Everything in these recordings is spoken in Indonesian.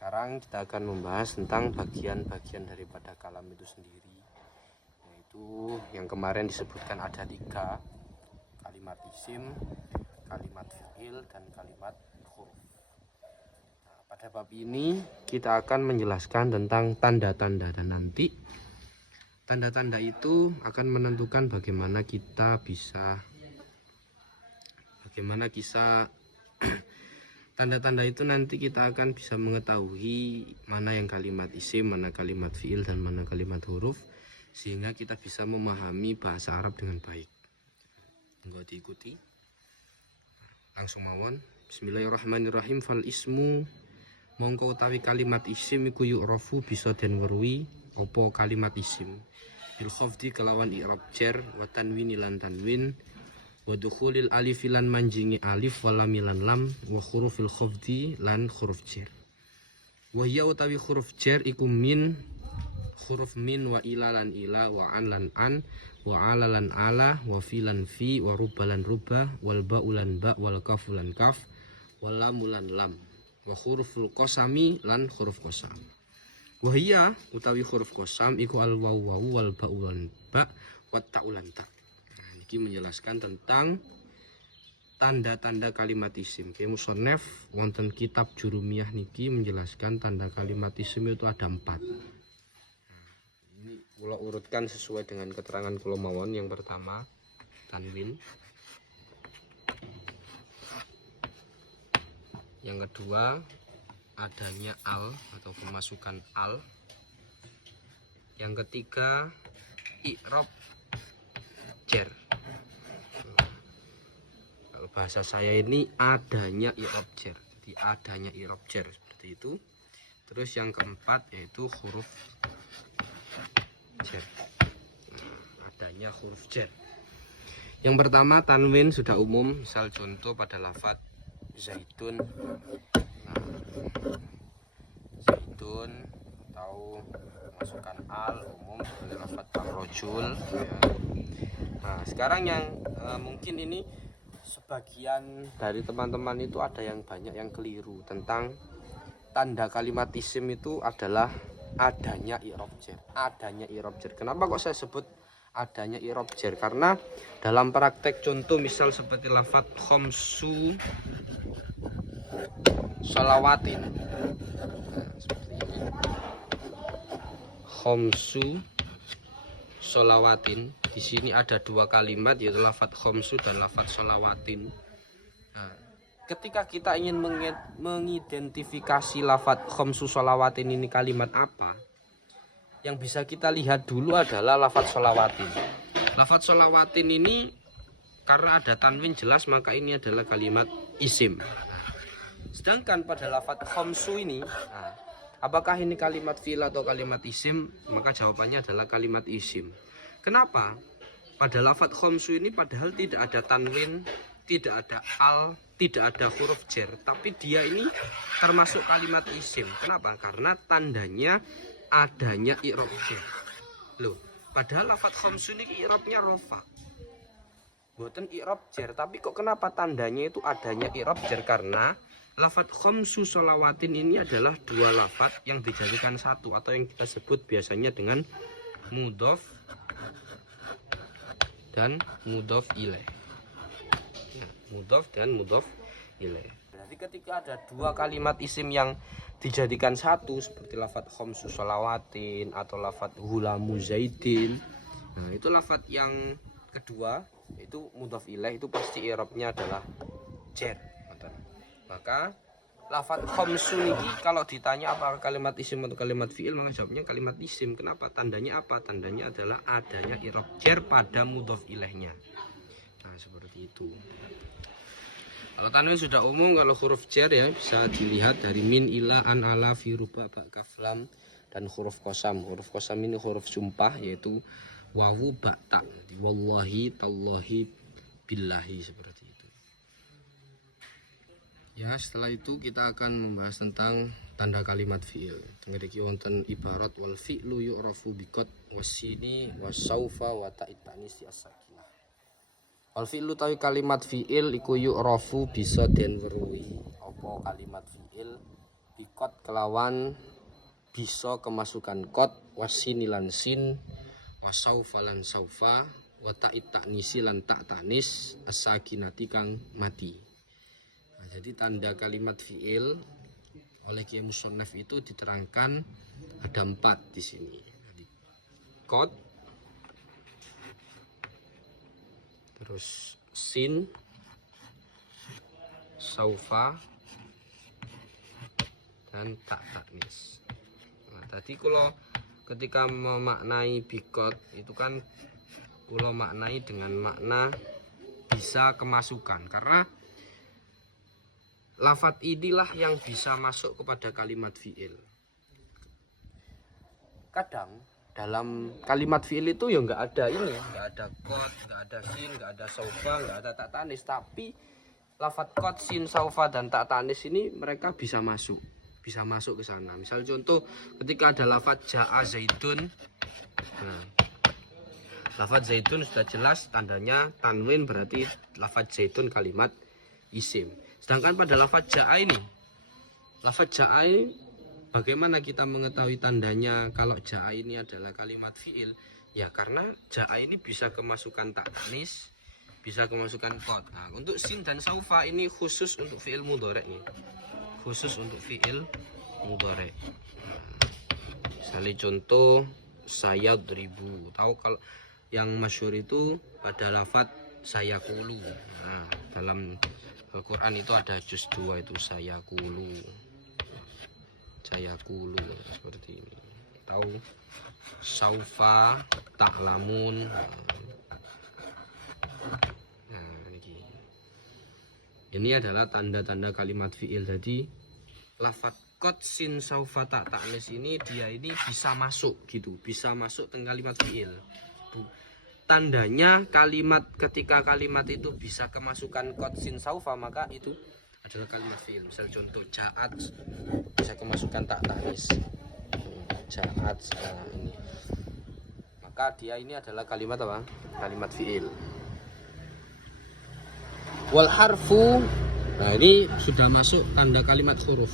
Sekarang kita akan membahas tentang bagian-bagian daripada kalam itu sendiri, yaitu yang kemarin disebutkan ada 3: kalimat isim, kalimat fi'il, dan kalimat huruf. Nah, pada bab ini kita akan menjelaskan tentang tanda-tanda, dan nanti tanda-tanda itu akan menentukan bagaimana kita tanda-tanda itu nanti kita akan bisa mengetahui mana yang kalimat isim, mana kalimat fi'il, dan mana kalimat huruf, sehingga kita bisa memahami bahasa Arab dengan baik. Enggak diikuti. Langsung mawon. Bismillahirrahmanirrahim. Fal ismu mongko utawi kalimat isim iku yu'rafu bisa den weruhi apa kalimat isim bil khafdi kelawan i'rab jar wa tanwin lan tanwin wa dukhulil alif lan manjingi alif wa lam lan lam wa hurufil khafdi lan huruf jar. Wa hiya utawi huruf jar iku min, huruf min, wa ila lan ila, wa an lan an, wa ala lan ala, wa fi lan fi, wa rubba lan rubba, wal ba lan ba, wal kaf lan kaf, wal lam lan lam, wa huruful qasami lan huruf qasam. Wa hiya utawi huruf qasam iku al waw wal ba lan ba, wa ta lan ta. Ini menjelaskan tentang tanda-tanda kalimat isim. Kayak musonef wonten kitab Jurumiyah niki menjelaskan tanda kalimat isim itu ada 4. Ini kula urutkan sesuai dengan keterangan kula mawon. Yang pertama tanwin, yang kedua adanya al atau pemasukan al, yang ketiga i'rab jar. Kalau bahasa saya ini adanya i'rab jar, jadi adanya i'rab jar seperti itu. Terus yang keempat yaitu huruf jar. Adanya huruf jar. Yang pertama tanwin sudah umum, misal contoh pada lafadz zaitun. Zaitun atau masukkan al umum sebagai lafadz ar-rajul ya. Nah, sekarang yang mungkin ini sebagian dari teman-teman itu ada yang banyak yang keliru tentang tanda kalimat isim itu adalah adanya i'rab jar. Adanya i'rab jar. Kenapa kok saya sebut adanya i'rab jar? Karena dalam praktek contoh misal seperti lafadz khamsu shalawatin. Nah, seperti ini. Khamsu shalawatin. Di sini ada 2 kalimat yaitu lafadz khamsu dan lafadz shalawatin. Nah, ketika kita ingin mengidentifikasi lafadz khamsu shalawatin ini kalimat apa, yang bisa kita lihat dulu adalah lafadz shalawatin. Lafadz shalawatin ini karena ada tanwin jelas maka ini adalah kalimat isim. Sedangkan pada lafadz khamsu ini, nah, apakah ini kalimat fi'il atau kalimat isim? Maka jawabannya adalah kalimat isim. Kenapa? Pada lafadz khamsu ini padahal tidak ada tanwin, tidak ada al, tidak ada huruf jar, tapi dia ini termasuk kalimat isim. Kenapa? Karena tandanya adanya i'rab jar. Loh, padahal lafadz khamsu ini i'rabnya rofa, bukan i'rab jar, tapi kok kenapa tandanya itu adanya i'rab jar? Karena lafadz khamsu shalawatin ini adalah 2 lafadz yang dijadikan satu atau yang kita sebut biasanya dengan mudhof dan mudhof ilaih. Nah, mudhof dan mudhof ilaih. Berarti ketika ada 2 kalimat isim yang dijadikan satu seperti lafadz khamsu shalawatin atau lafadz hulamu zaidin, nah itu lafadz yang kedua itu mudhof ilaih, itu pasti i'rabnya adalah jar. Maka lafadz khamsu ini kalau ditanya apakah kalimat isim atau kalimat fi'il, maka jawabnya kalimat isim. Kenapa? Tandanya apa? Tandanya adalah adanya i'rab jar pada mudhof ilaihnya. Nah, seperti itu. Kalau tanwin sudah umum, kalau huruf jar ya bisa dilihat dari min, ila, an, ala, fi, ruba, ba, kaf, lam, dan huruf qasam. Huruf qasam ini huruf sumpah yaitu wawu, ba, ta. Wallahi, tallahi, billahi, seperti itu. Ya, setelah itu kita akan membahas tentang tanda kalimat fi'il. Ngriki wonten ibarat wal fi'lu yu'rafu biqad wasini wasaufa wa ta'it ta'nis as-sakinah. Wal fi'lu tawi kalimat fi'il iku yu'rafu bisa den weruhi. Apa kalimat fi'il bikot kelawan bisa kemasukan kot, wasinilan sin, wasaufalan saufa, wa ta'it ta'nisi lan tak tanis, as-sakinati kang mati. Nah, jadi tanda kalimat fi'il oleh Kiai Musonef itu diterangkan ada 4 di sini. Jadi, kot, terus sin, saufa, dan tak tanis. Nah, tadi kalau ketika memaknai bikot itu kan kalau maknai dengan makna bisa kemasukan, karena lafadz inilah yang bisa masuk kepada kalimat fi'il. Kadang dalam kalimat fi'il itu ya nggak ada ini, nggak ada kot, nggak ada sin, nggak ada saufa, nggak ada tak tanis, tapi lafadz kot, sin, saufa, dan tak tanis ini mereka bisa masuk ke sana. Misal contoh ketika ada lafadz ja'a zaidun, nah, lafadz zaitun sudah jelas tandanya tanwin, berarti lafadz zaitun kalimat isim. Sedangkan pada lafadz ja'a ini, bagaimana kita mengetahui tandanya kalau ja'a ini adalah kalimat fi'il? Ya karena ja'a ini bisa kemasukan tak tanis, bisa kemasukan kot. Nah, untuk sin dan saufa ini khusus untuk fi'il mudhari nih. Khusus untuk fi'il mudhari. Nah, misalnya contoh saya ribu. Tahu kalau yang masyhur itu pada lafadz saya kulu. Nah, dalam Al-Quran itu ada juz 2 itu saya kulu seperti ini. Tahu saufa ta'lamun. Nah, ini adalah tanda-tanda kalimat fi'il. Jadi lafadz kot, sin, saufa, tak tanis ini dia ini bisa masuk gitu, bisa masuk ke kalimat fi'il. Tandanya kalimat, ketika kalimat itu bisa kemasukan kot, sin, saufa, maka itu adalah kalimat fi'il. Misal contoh ja'at bisa kemasukan tak tanis, ja'at, nah ini, maka dia ini adalah kalimat apa? Kalimat fi'il. Wal harfu, nah ini sudah masuk tanda kalimat huruf.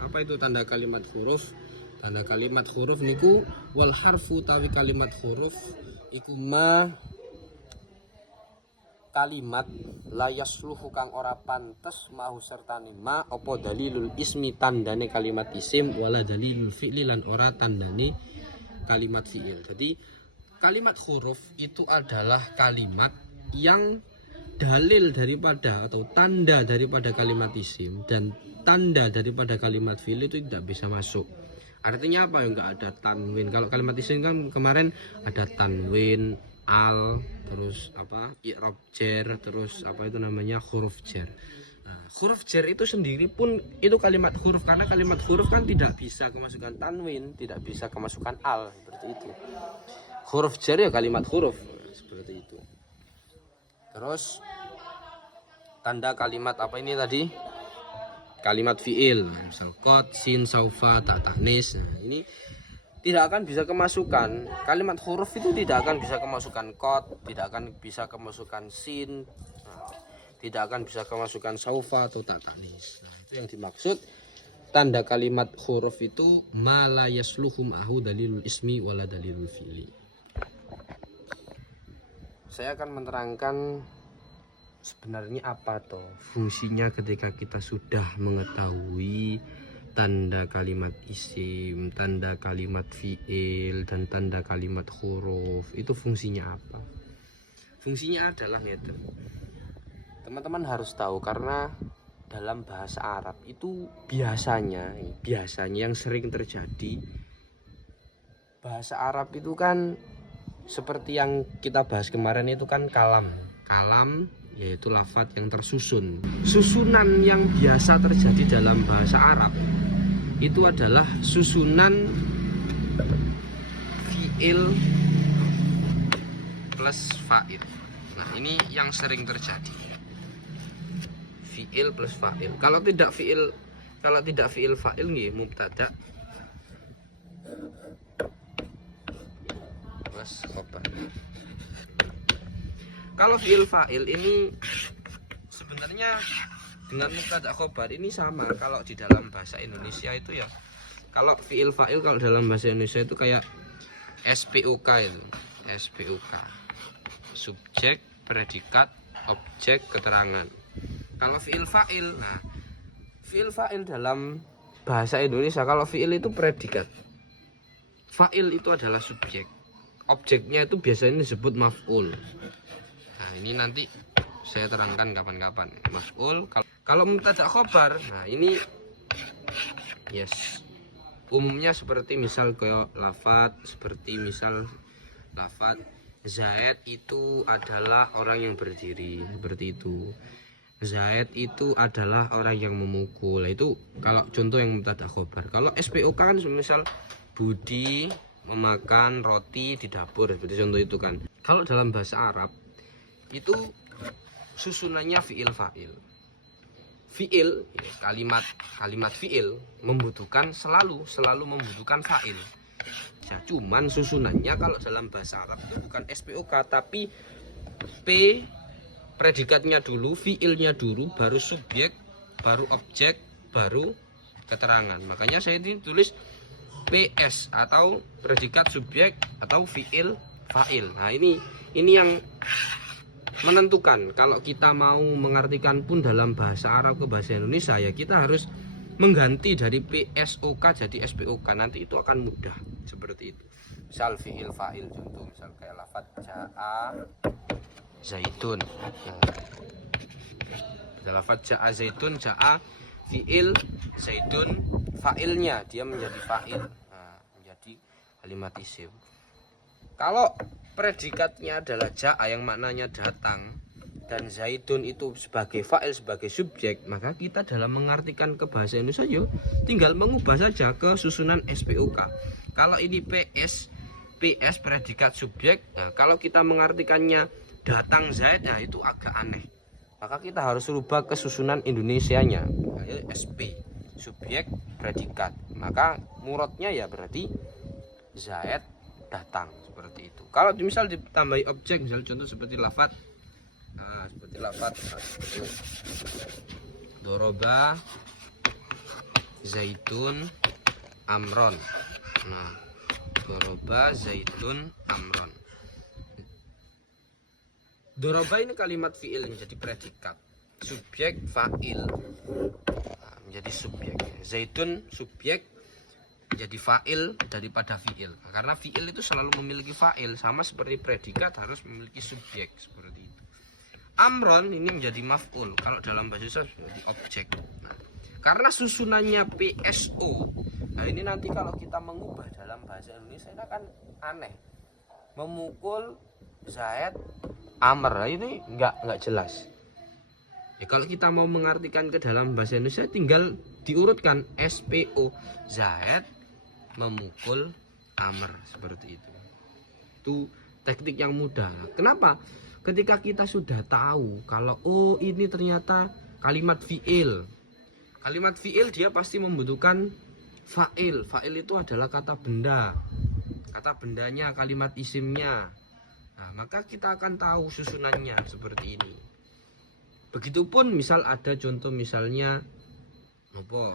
Apa itu tanda kalimat huruf? Tanda kalimat huruf niku wal harfu tawi kalimat huruf iku ma kalimat la yasluhu kang ora pantes mahu sertane ma apa dalilul ismi tandane kalimat isim wala dalilul fi'li lan ora tandane kalimat fi'il. Jadi kalimat huruf itu adalah kalimat yang dalil daripada atau tanda daripada kalimat isim dan tanda daripada kalimat fi'il itu tidak bisa masuk. Artinya apa? Ya enggak ada tanwin. Kalau kalimat isim kan kemarin ada tanwin, al, terus apa? I'rab jar, terus apa itu namanya? Huruf jar. Nah, huruf jar itu sendiri pun itu kalimat huruf, karena kalimat huruf kan tidak bisa kemasukan tanwin, tidak bisa kemasukan al, seperti itu. Huruf jar ya kalimat huruf, seperti itu. Terus tanda kalimat apa ini tadi? Kalimat fi'il, misal kot, sin, saufa, tak tanis. Nah, ini tidak akan bisa kemasukan. Kalimat huruf itu tidak akan bisa kemasukan kot, tidak akan bisa kemasukan sin, nah, tidak akan bisa kemasukan saufa atau tak tanis. Nah, itu yang dimaksud tanda kalimat huruf itu ma la yasluhu ma'ahu dalilul ismi wala dalilul fi'li. Saya akan menerangkan sebenarnya apa toh fungsinya ketika kita sudah mengetahui tanda kalimat isim, tanda kalimat fi'il, dan tanda kalimat huruf. Itu fungsinya apa? Fungsinya adalah gitu. Teman-teman harus tahu, karena dalam bahasa Arab itu biasanya yang sering terjadi, bahasa Arab itu kan seperti yang kita bahas kemarin itu kan kalam yaitu lafadz yang tersusun. Susunan yang biasa terjadi dalam bahasa Arab itu adalah susunan fi'il plus fa'il. Nah, ini yang sering terjadi. Fi'il plus fa'il. Kalau tidak fi'il fa'il nggih mubtada plus khabar. Kalau fi'il fa'il ini sebenarnya dengan mubtada khobar ini sama. Kalau di dalam bahasa Indonesia itu ya, kalau fiil fa'il kalau dalam bahasa Indonesia itu kayak SPOK itu. SPOK. Subjek, predikat, objek, keterangan. Kalau fiil fa'il, nah fiil fa'il dalam bahasa Indonesia, kalau fiil itu predikat, fa'il itu adalah subjek, objeknya itu biasanya disebut maf'ul. Nah ini nanti saya terangkan kapan-kapan. Maf'ul. Kalau mubtada khobar, nah ini yes, umumnya seperti misal kayak lafat, seperti misal lafat Zaid itu adalah orang yang berdiri, seperti itu. Zaid itu adalah orang yang memukul. Itu kalau contoh yang mubtada khobar. Kalau SPOK kan misal Budi memakan roti di dapur, seperti contoh itu kan. Kalau dalam bahasa Arab itu susunannya fiil fa'il. Fiil, kalimat fiil membutuhkan selalu membutuhkan fa'il. Ya, cuman susunannya kalau dalam bahasa Arab itu bukan SPOK tapi P predikatnya dulu, fiilnya dulu, baru subjek, baru objek, baru keterangan. Makanya saya ini tulis PS atau predikat subjek atau fiil fa'il. Nah, ini yang menentukan kalau kita mau mengartikan pun dalam bahasa Arab ke bahasa Indonesia, ya kita harus mengganti dari PSOK jadi SPOK. Nanti itu akan mudah seperti itu. Misal fiil fa'il, contoh misal kayak lafaz ja'a zaitun. Nah, lafaz ja'a zaitun, ja'a fiil, zaitun fa'ilnya dia menjadi fa'il. Nah, menjadi kalimat isim. Kalau predikatnya adalah ja'a yang maknanya datang dan zaitun itu sebagai fa'il, sebagai subjek, maka kita dalam mengartikan ke bahasa Indonesia yo tinggal mengubah saja ke susunan SPOK. Kalau ini PS predikat subjek, nah kalau kita mengartikannya datang Zaid, nah itu agak aneh. Maka kita harus rubah ke susunan Indonesianya. Nah, SP subjek predikat. Maka muradnya ya berarti Zaid datang, seperti itu. Kalau misal ditambahi objek, misal contoh seperti lafat, nah seperti lafat doroba zaitun amron. Nah, doroba zaitun amron. Doroba ini kalimat fiil menjadi predikat, subjek fa'il, nah, menjadi subjek. Zaitun subjek jadi fa'il daripada fi'il, karena fi'il itu selalu memiliki fa'il, sama seperti predikat harus memiliki subjek, seperti itu. Amron ini menjadi maf'ul, kalau dalam bahasa Indonesia menjadi objek. Nah, karena susunannya PSO, nah ini nanti kalau kita mengubah dalam bahasa Indonesia ini akan aneh. Memukul Zaid Amr, nah ini nggak jelas. Ya, kalau kita mau mengartikan ke dalam bahasa Indonesia tinggal diurutkan SPO, Zaid memukul Amr, seperti itu. Itu teknik yang mudah. Kenapa? Ketika kita sudah tahu kalau oh ini ternyata kalimat fiil. Kalimat fiil dia pasti membutuhkan fa'il. Fa'il itu adalah kata benda. Kata bendanya, kalimat isimnya. Nah, maka kita akan tahu susunannya seperti ini. Begitupun misal ada contoh misalnya apa?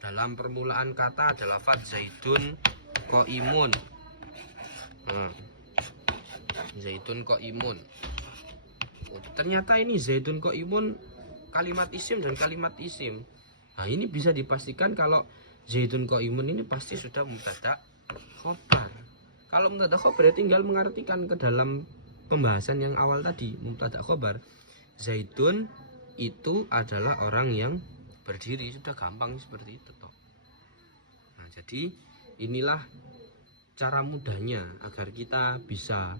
Dalam permulaan kata ada lafaz zaitun qaimun. Nah, zaitun qaimun. Oh, ternyata ini zaitun qaimun kalimat isim dan kalimat isim. Nah, ini bisa dipastikan kalau zaitun qaimun ini pasti sudah mubtada khobar. Kalau mubtada khobar ya tinggal mengartikan ke dalam pembahasan yang awal tadi, mubtada khobar. Zaitun itu adalah orang yang berdiri, sudah gampang seperti itu toh. Nah, jadi inilah cara mudahnya agar kita bisa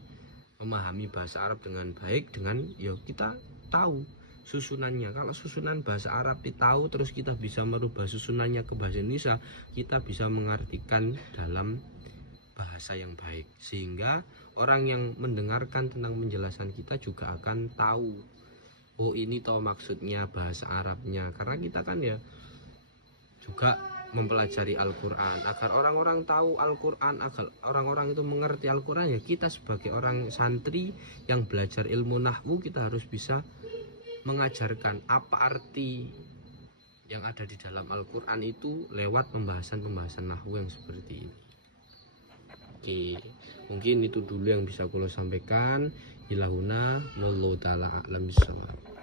memahami bahasa Arab dengan baik, dengan ya kita tahu susunannya. Kalau susunan bahasa Arab tahu, terus kita bisa merubah susunannya ke bahasa Indonesia, kita bisa mengartikan dalam bahasa yang baik, sehingga orang yang mendengarkan tentang penjelasan kita juga akan tahu oh ini toh maksudnya bahasa Arabnya. Karena kita kan ya juga mempelajari Al-Quran, agar orang-orang tahu Al-Quran, agar orang-orang itu mengerti Al-Quran, ya kita sebagai orang santri yang belajar ilmu nahwu kita harus bisa mengajarkan apa arti yang ada di dalam Al-Quran itu lewat pembahasan-pembahasan nahwu yang seperti ini. Oke, mungkin itu dulu yang bisa aku sampaikan. Ilahuna wallahu ta'ala a'lam bishawab.